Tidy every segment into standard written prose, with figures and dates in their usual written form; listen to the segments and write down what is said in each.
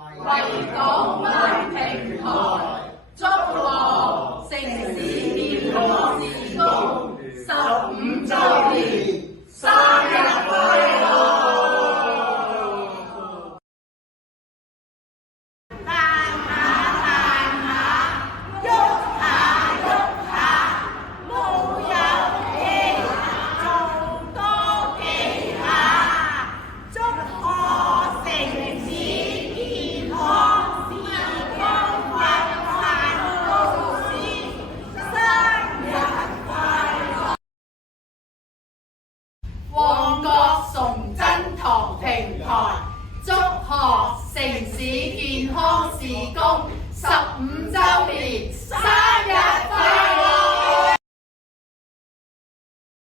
為港灣平台，祝賀城市健康事工15週年，生日快樂！旺角崇真堂平台，祝賀城市健康事工15週年，生日快樂！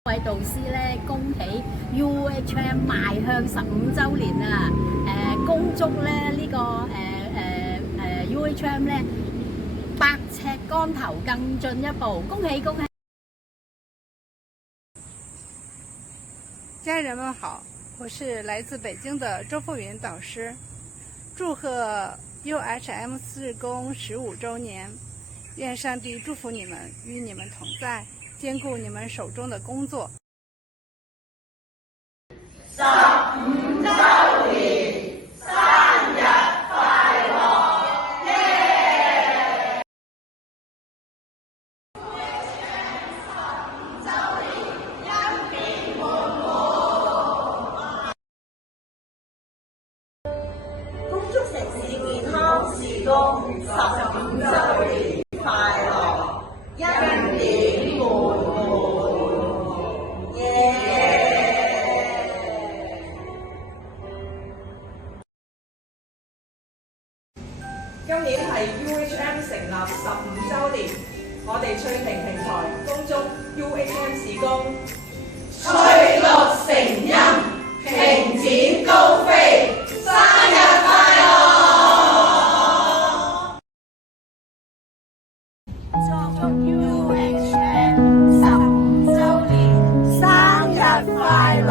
各位導師咧，恭喜 UHM 邁向15週年啊！恭祝咧呢個UHM 咧百尺竿頭更進一步，恭喜恭喜！家人们好，我是来自北京的周富云导师，祝贺 UHM 事工15周年，愿上帝祝福你们，与你们同在，兼顾你们手中的工作。15週年，生日快樂！耶！恭祝城市健康事工15週年快樂，恩典滿滿，耶！今年係 UHM 成立15週年，我哋翠屏平台恭祝 UHM 事工翠綠成蔭，平展高飛，生日快樂！祝 UHM 15週年，生日快樂！